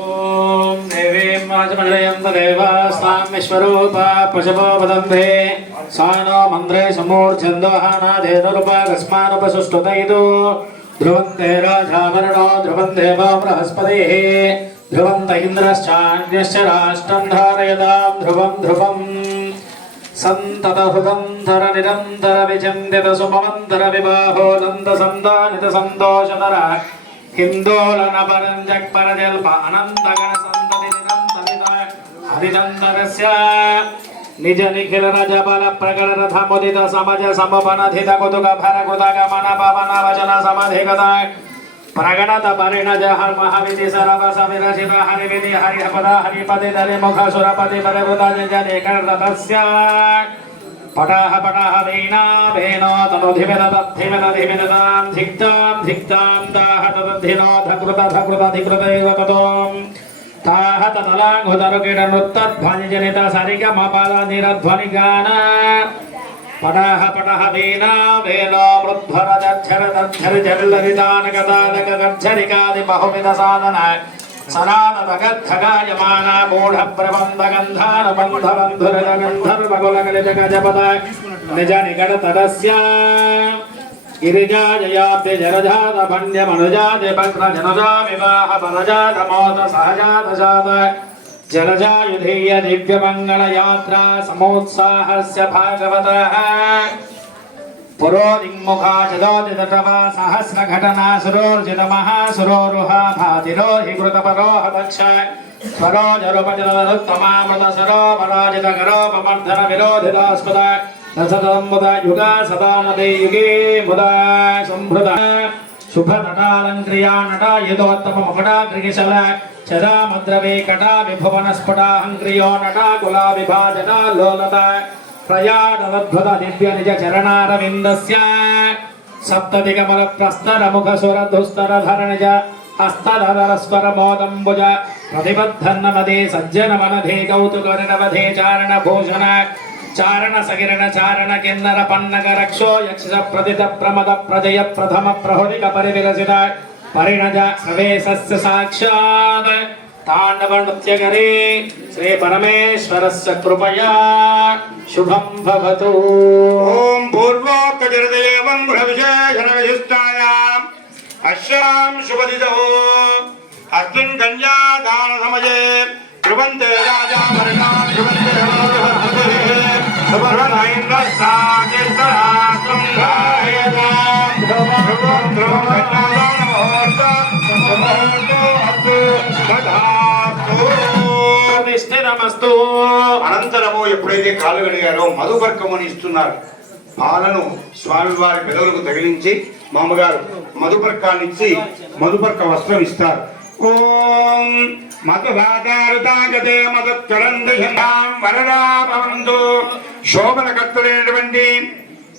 ఓం దేవీం వాచమనిలయం తదేవ స్వామిశ్వరూప పశవో వదంతే సానో మంత్రే సమూర్ఛందోహానాదేనురుపగస్మానుపసుష్టుతైదు ధ్రువంతే రాజావరణో ధ్రువం దేవో బృహస్పతిః ధ్రువంత ఇంద్రశ్చాన్యశ్చ రాష్ట్రం ధారయతాం ధ్రువం ధ్రువం సంతతహృదంతర నిరంతర విచిందిత సుమవంతర వివాహో నంద సందానిత సంతోషతర హిందోళన పరంజక్ పరజల్ప అనంతగణ సంతతి నిరంతరిత హరిచందరస్య నిజ నిఖిల రజ బల ప్రకట రథ ముదిత సమజ సమపనధిత కుతుక భర కుతక మన పవన వచన సమధిగత ప్రగణత పరిణజ హర్మహవిధి సరవస విరచిత హరివిధి హరిపద హరిపది దరి ముఖ సురపతి పరివృత నిజ నిఖరతస్య పటాహ పటాహ వీణా వేణో తనుధిమిన తద్ధిమిన ధిమినతాం ధిక్తాం ధిక్తాం తాహ తద్ధినో ధకృత ధకృత ధికృతైవ తతోం తాహ తదలాంఘుతరుకిట నృత్తధ్వని జనిత సరిగమపద నిరధ్వని గాన పటాహ పటహ వీణా వేణో మృద్భర దర్శర దర్శరి జల్లరిదానక దానక గర్జరికాది బహువిధ సాధన సనాతగద్ధగాయమాన మూఢ ప్రబంధ గంధాన బంధ బంధుర గంధర్వకుల గలిత గజపద నిజ నిగడ తదస్య గిరిజాజయాప్య జరజాత భణ్య మనుజాతి భద్ర జనజా వివాహ పరజాత మోత సహజాత జాత జలజాయుధీయ దివ్య మంగళ యాత్రా సమోత్సాహస్య భాగవతః పురోదిముఖా చదోదితటవా సహస్ర ఘటనా సురోర్జిత మహాసురోరుహ భాతిరోహి కృతపరోహ దక్ష స్వరోజరుపజలరుత్తమామృత సరోపరాజిత గరోపమర్ధన విరోధితాస్పద రసదంబుద యుగా సదానదే యుగే ముదా సంభృత శుభనటాలంక్రియా నటాయుధోత్తమ మకుటాగ్రిశల చరామద్రవే కటా విభువన స్ఫుటాహంక్రియో నటాకులా విభాజన లోలత ప్రయాణవద్భుత దివ్య నిజ చరణారవిందస్య సప్తదిగమల ప్రస్తర ముఖ సురధుస్తర ధరణిజ హస్తధర స్వర మోదంబుజ ప్రతిబద్ధన్న మదే సజ్జన మనధే కౌతుక నిరవధే చారణ భూషణ చారణ సగిరణ చారణ కిన్నర పన్నగ రక్షో యక్ష ప్రతిత ప్రమద ప్రజయ ప్రథమ ప్రహులిక పరివిలసిత పరిణజ ప్రవేశస్య సాక్షాత్ తాండవ నృత్యగరే శ్రీ పరమేశ్వరస్య కృపయా శుభం భవతు. ఓం పూర్వోక్త జరదేవం గృహ విశేషణ విశిష్టాయాం అశ్యాం శుభదిదో అస్మిన్ కన్యాదాన సమయే ధ్రువంతే రాజా వర్ణా ధ్రువంతే అనంతరము ఎప్పుడైతే కాళ్ళు కడిగారో మధుపర్కముని ఇస్తున్నారు. పాలను స్వామివారి పెదవులకు తగిలించి మామగారు మధుపర్కాన్ని ఇచ్చి మధుపర్క వస్త్రం ఇస్తారు. ఓం మధుభాతారుతాగతే మధుత్కరందం వరదాభవంతు. శోభనకర్తులైనటువంటి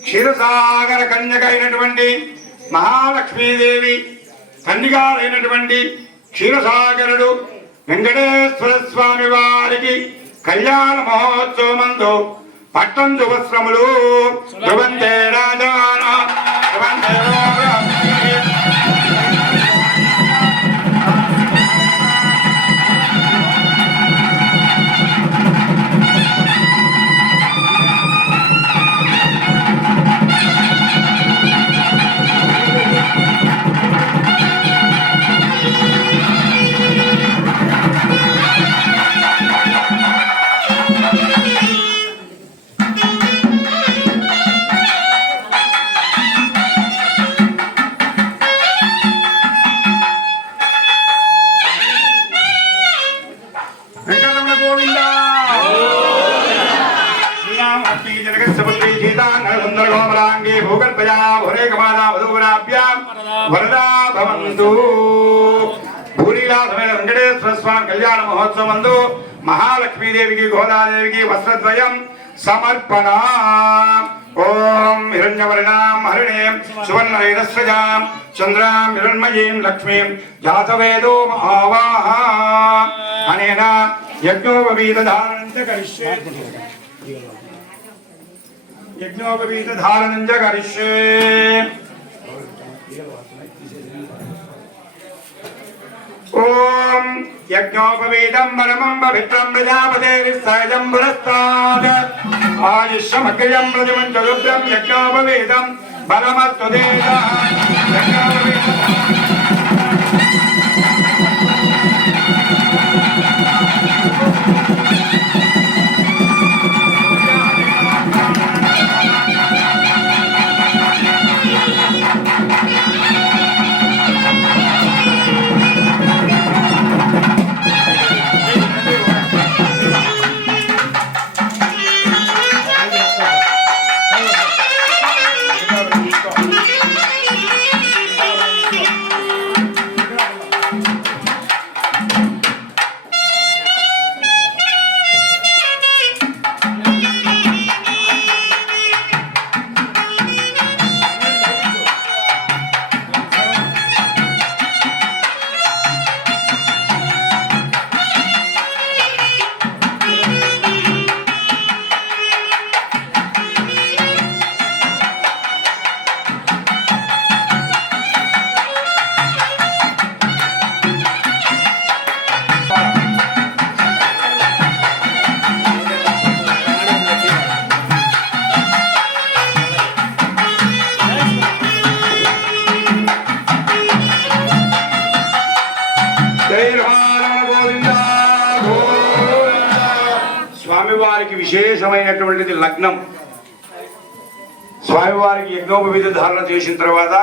క్షీరసాగర కన్యక అయినటువంటి మహాలక్ష్మీదేవి కన్యగారైనటువంటి క్షీరసాగరుడు వెంకటేశ్వర స్వామి వారికి కళ్యాణ మహోత్సవమందు పట్టందు వస్త్రములు ధ్రువంతే రాజాన ధ్రువంతే వెంకటేశ్వర స్వామి కళ్యాణ మహోత్సవందు మహాలక్ష్మీదేవికి గోదాదేవికి వస్త్రద్వయం సమర్పణ. ఓం హిరణ్యవర్ణాం హరిణీం సువర్ణరజస్రజాం చంద్రాం హిరణ్మయీం లక్ష్మీం జాతవేదో మహావాహ అనేన యజ్ఞోపవీతధారణం చ కరిష్యే యజ్ఞోపవీతధారణం చ కరిష్యే. ఓం యజ్ఞోపవీతం పరమం పవిత్రం ప్రజాపతేః సహజం పురస్తాద్ ఆయుష్యమగ్రయం ప్రతిమంచరుద్రం యజ్ఞోపవీతం బలమత్తుదేశః యజ్ఞోపవీతం స్వామివారికి విశేషమైనటువంటిది లగ్నం. స్వామివారికి యజ్ఞోపవీత ధారణ చేసిన తర్వాత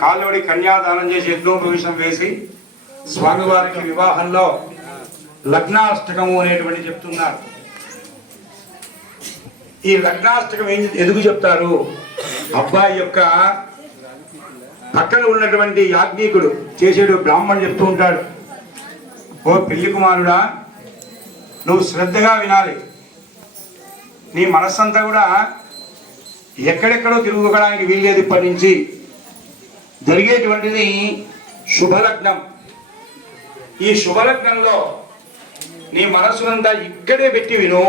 కాళ్ళోడి కన్యాదానం చేసి యజ్ఞోపవీతం వేసి స్వామివారికి వివాహంలో లగ్నాష్టకము అనేటువంటి చెప్తున్నారు. ఈ లగ్నాష్టకం ఎందుకు చెప్తారు? అబ్బాయి యొక్క పక్కన ఉన్నటువంటి యాజ్ఞికుడు చేసేడు బ్రాహ్మణుడు చెప్తూ ఉంటాడు, ఓ పెళ్లి కుమారుడా, నువ్వు శ్రద్ధగా వినాలి. నీ మనస్సంతా కూడా ఎక్కడెక్కడో తిరుగుకోవడానికి వీల్లేదు. ఇప్పటి నుంచి జరిగేటువంటిది శుభలగ్నం. ఈ శుభలగ్నంలో నీ మనస్సునంతా ఇక్కడే పెట్టి విను.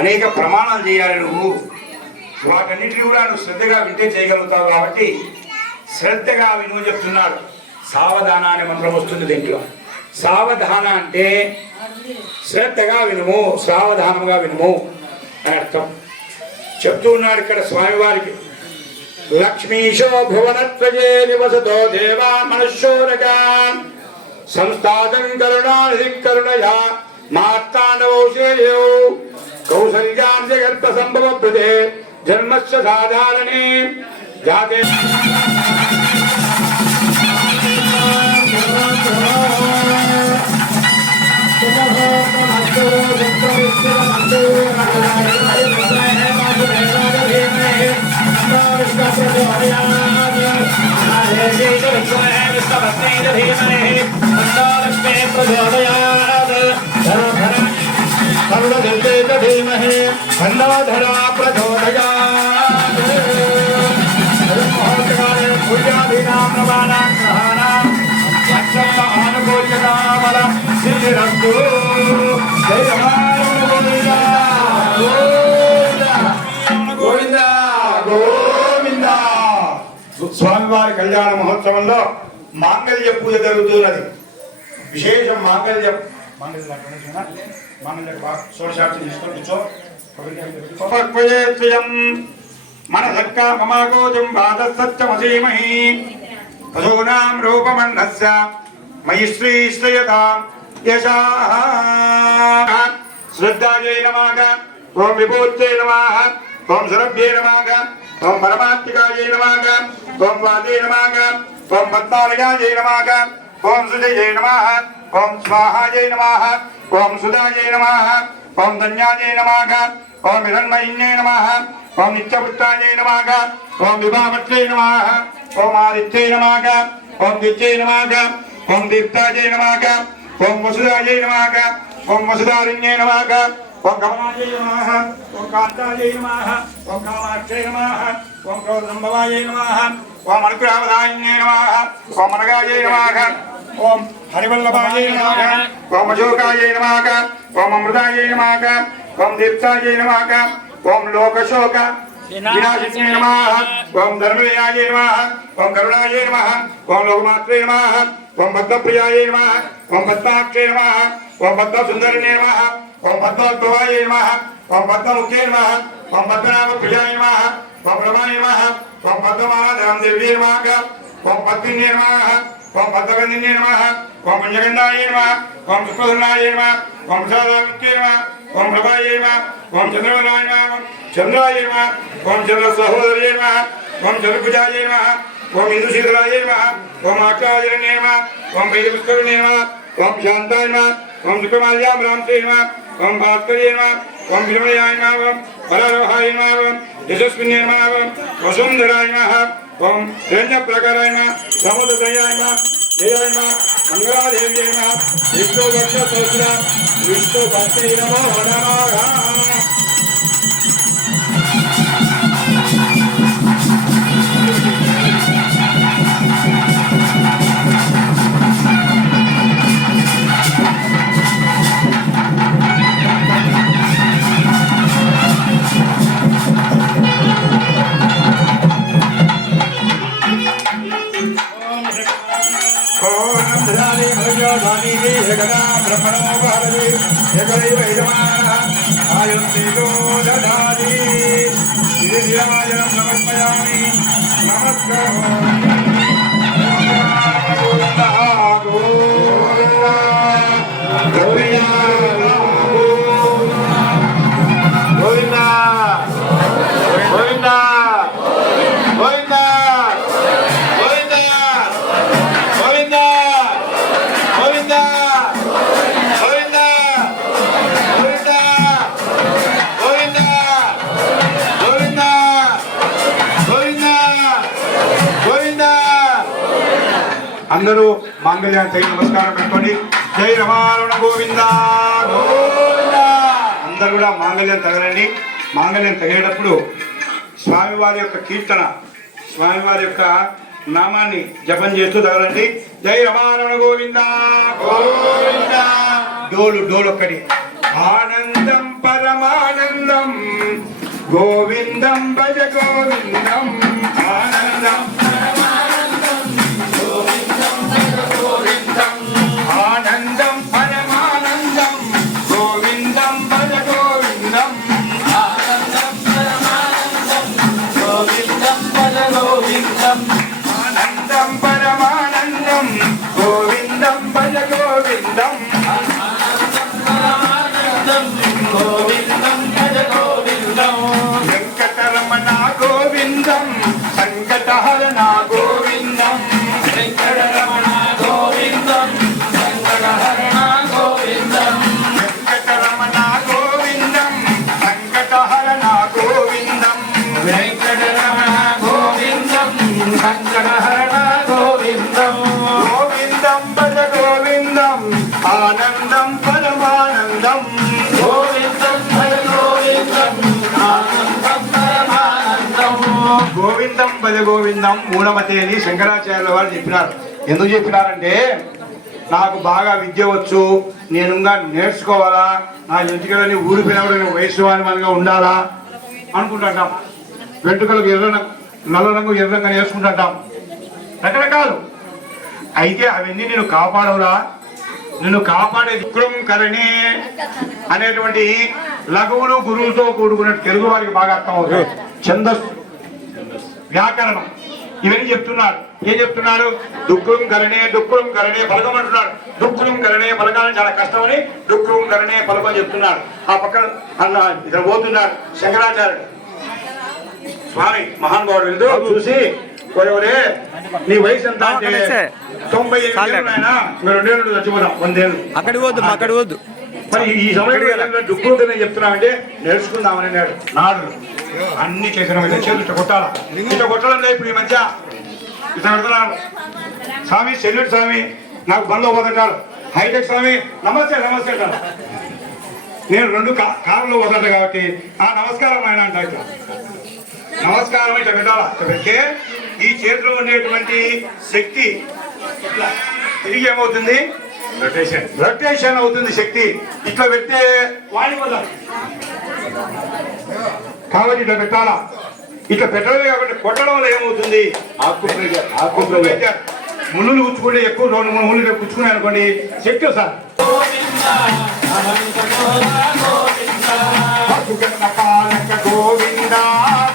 అనేక ప్రమాణాలు చేయాలి నువ్వు. వాటన్నిటిని కూడా నువ్వు శ్రద్ధగా వింటే చేయగలుగుతావు. కాబట్టి శ్రద్ధగా విను చెప్తున్నాడు. సావధాన అనే మంత్రం వస్తుంది దీంట్లో. సావధాన అంటే శ్రద్ధగా వినుము, సావధానంగా వినుము అని అర్థం చెప్తూ ఉన్నాడు ఇక్కడ స్వామివారికి. లక్ష్మీశో భువనత్రయే నివసతో దేవాన్ మనుష్యోరకాన్ సంస్థాతం కరుణానిధి కరుణయా మార్తాండవౌశేయో కౌసల్యాం జగత్త సంభవ ప్రదే జన్మస్య సాధారణే జాతే గోవింద గోవింద. స్వామివారి కళ్యాణ మహోత్సవంలో మాంగళ్య పూజ జరుగుతున్నది. విశేషం మాంగళ్య షోడశార్తి తీసుకొని కూర్చో. మనసక్కామమాగోజం వాదసత్యమసీమహి పశూనాం రూపమన్నస్య మయి శ్రీశ్రయతాం యశాః. శ్రద్ధాయై నమః. ఓం విభూత్యై నమః. ఓం సురభ్యై నమః. ఓం పరమాత్మికాయై నమః. ఓం వాదే నమః. ఓం పద్మాలయాయై నమః. ఓం సుజయై నమః. ఓం స్వాహాయై నమః. ఓం సుధాయై నమః. ఓం ధన్యాయై నమః. ఓం హిరణ్మయిన్యై నమః. ఓం నిత్యపుత్రాయై నమః. ఓం విభావత్యై నమః. ఓం ఆదిత్యై నమః. ఓం దిత్యై నమః. ఓం దీప్తాయై నమః. ఓం వసుధాయై నమః. ఓం వసుధారిణ్యై నమః. ఓం కమలాయై నమః. ఓం కాంతాయై నమః. ఓం కామాక్షై నమః. ఓం క్రోధసంభవాయై నమః. ఓం అనుగ్రహవదాయిన్యై నమః. ఓం అనగాయై నమః. ఓం హరివల్లభాయై నమః. ఓం అశోకాయై నమః. ఓం అమృతాయై నమః. ఓం దీప్తాయై నమః. ఓం లోకశోక వినాశిన్యై నమః. ఓం ధర్మజయాయై నమః. ఓం కరుణాయై నమః. ఓం లోకమాత్రే నమః. ఓం భక్తప్రియాయై నమః. ఓం పద్మాక్షై నమః. ఓం పద్మసుందరిణే నమః. ఓం పద్మోద్భవాయై నమః. ఓం పద్మముఖ్యై నమః. ఓం పద్మనాభప్రియాయ నమః. ఓం రమాయ నమః. ఓం పద్మమాధవం దేవ్యై నమః. ఓం పద్మిన్యై నమః. ఓం పద్మగంధిన్యై నమః. ఓం పుణ్యగంధాయై నమః. ఓం పుష్పధునాయై నమః. ఓం ప్రసాదాముఖ్యై నమః. ఓం ప్రభాయై నమః. ఓం చంద్రవరాయ నమః. చంద్రాయ నమః. ఓం చంద్ర సహోదర్యై నమః. ఓం చతుర్భుజాయై నమః. ఓం ఇందుశీతలాయై నమః. ఓం ఆచార్యణ్యై నమః. ఓం వైదపుష్కరిణ్యై నమః. ఓం శాంతాయ నమః. ఓం సుఖమాల్యామరాంతే నమః. ఓం భాస్కర్యై నమః. ఓం విరమణయాయ నమః. ఓం పరారోహాయ నమః. ఓం యశస్విన్యై నమః. ఓం వసుంధరాయ నమః. ఓం హిరణ్యప్రకారాయ నమః. సముద్రదయాయ నమః. జయాయ నమః. మంగళాదేవ్యై నమః. విష్ణువర్ష విష్ణుభక్తై నమో నమః. అందరూ మాంగళ్యానికి నమస్కారం పెట్టుకోండి. జై రమారమణ గోవింద గోవింద. అందరూ కూడా మాంగళ్యం తగలండి. మాంగళ్యం తగేటప్పుడు స్వామివారి యొక్క కీర్తన, స్వామివారి యొక్క నామాన్ని జపం చేస్తూ తగలండి. జై రమారమణ గోవింద గోవింద. డోలు ఒక్కటి. ఆనందం పరమానందం గోవిందం భజ గోవిందం. ఆనందం ఆనందం పరమానందం గోవిందం భజ గోవిందం. ఆనందం పరమానందం గోవిందం భజ గోవిందం భజ గోవిందం ఆనందం పరమానందం గోవిందం భజ గోవిందం ఆనందం పరమానందం గోవిందం భజ గోవిందం మూలమతి అని శంకరాచార్యుల వారు చెప్పినారు. ఎందుకు చెప్పినారంటే నాకు బాగా విద్య వచ్చు, నేనుగా నేర్చుకోవాలా, నా ఎంటికలని ఊరిపోయినప్పుడు నేను వయస్సువానిగా ఉండాలా అనుకుంటాం. వెంట్రుకలకు నల్ల రంగు ఎర్ర రంగు వేసుకుంటాం, రకరకాలు. అయితే అవన్నీ నేను కాపాడవురా, నిన్ను కాపాడే విక్రమ్ కరణే అనేటువంటి లఘువులు గురువులతో కూడుకున్న తెలుగు వారికి బాగా అర్థం అవుతుంది. ఛందస్సు, వ్యాకరణం ఇవన్నీ చెప్తున్నాడు. ఏం చెప్తున్నాడు? దుఃఖం కరణే పలకమంటున్నాడు. దుఃఖం కరణే పలకాలని చాలా కష్టమని దుఃఖం కరణే పలకం చెప్తున్నాడు. ఆ పక్కన అన్న ఇక్కడ పోతున్నాడు శంకరాచార్యుడు స్వామి మహానుభావుడు. వెళ్తూ చూసి ఒరే నీ వయసు ఎంత అంటే 98 ఏళ్ళు ఆయన, 2 ఏళ్ళు చచ్చిపోతాం, 100 ఏళ్ళు. అక్కడి వద్దు మరి ఈ సమయంలో దుఃఖం కరణే చెప్తున్నామంటే నేర్చుకుందామని నాడు అన్ని చేసిన చేతులు ఇట్లా కొట్టాలా, ఇట్లా కొట్టాలంటే ఇప్పుడు ఈ మధ్య ఇట్లా పెడుతున్నాడు. స్వామి సెల్యూట్ స్వామి, నాకు బండ్లో పోతుంటారు. హైటెక్ స్వామి నమస్తే అంటారు. నేను 2 కారులో పోతుంటా కాబట్టి ఆ నమస్కారం ఆయన అంట. ఇట్లా నమస్కారం ఇట్లా పెట్టాలా. ఇట్లా పెడితే ఈ చేతిలో ఉండేటువంటి శక్తి ఇట్లా తిరిగి ఏమవుతుంది? రొటేషన్ అవుతుంది శక్తి. ఇట్లా పెడితే వాడిపోతారు కాబట్టి ఇట్లా పెట్టాలా. ఇట్లా పెట్టడమే కాబట్టి కొట్టడం వల్ల ఏమవుతుంది? ముళ్ళు గుచ్చుకుంటే ఎక్కువ 2-3 ముళ్ళు గుచ్చుకున్నాయి అనుకోండి శక్తి సార్. గోవింద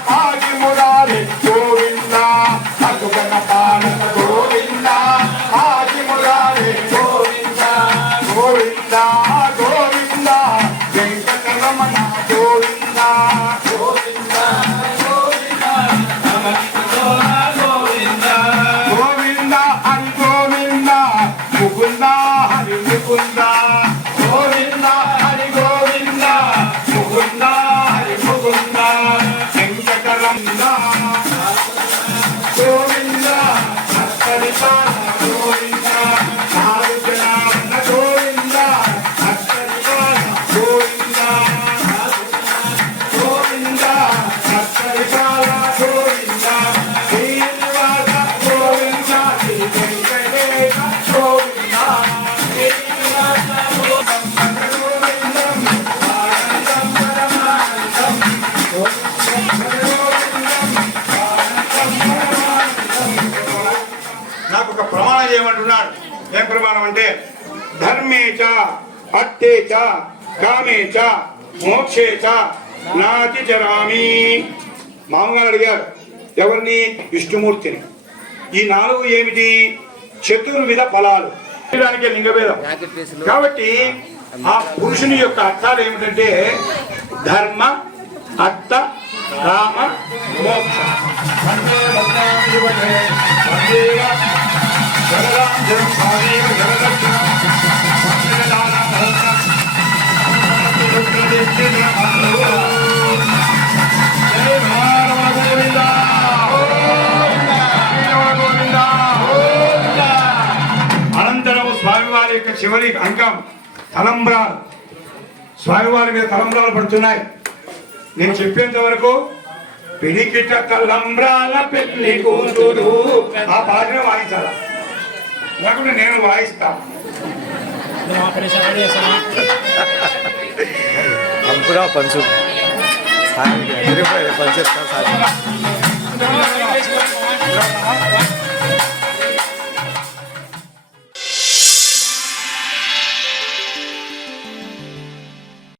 పాగి మురారి గోవింద అటుగన పాలక గోవింద పాగి మురారి గోవింద గోవింద గోవింద వెంకటరమణ గోవింద గోవింద గోవింద హరి గోవింద ముకుంద హరి ముకుంద గోవింద హరి గోవింద ముకుంద హరి ముకుంద వెంకటరమణ గోవింద హరిత గోవింద నారాయణ గోవింద హరిత గోవింద గోవింద హరిత గోవింద శ్రీనివాస గోవింద శ్రీ వెంకటేశ గోవింద శ్రీనివాస గోవిందం ఆనందం పరమానందం నాకు ఒక ప్రమాణం చేయమంటున్నాడు. ఏం ప్రమాణం అంటే ధర్మేచ అర్థేచ కామేచ మోక్షేచ నాతి చరామి. మామగారు అడిగారు ఎవరిని? విష్ణుమూర్తిని. ఈ 4 ఏమిటి? చతుర్విధ ఫలాలు. దానికి లింగభేదం కాబట్టి ఆ పురుషుని యొక్క అర్థాలు ఏమిటంటే ధర్మ, అర్థ, కామ, మోక్ష. అనంతరం స్వామివారి యొక్క చివరి అంకం తలంబ్రాలు. స్వామివారి మీద తలంబ్రాలు పడుతున్నాయి. నేను చెప్పేంత వరకు పిడికిట తలంబ్రాల పెళ్లి కూతురు ఆ పాటనే వాయించాలా, లేకుంటే నేను వాయిస్తాను. పంపురా పంచు పంచేస్తా.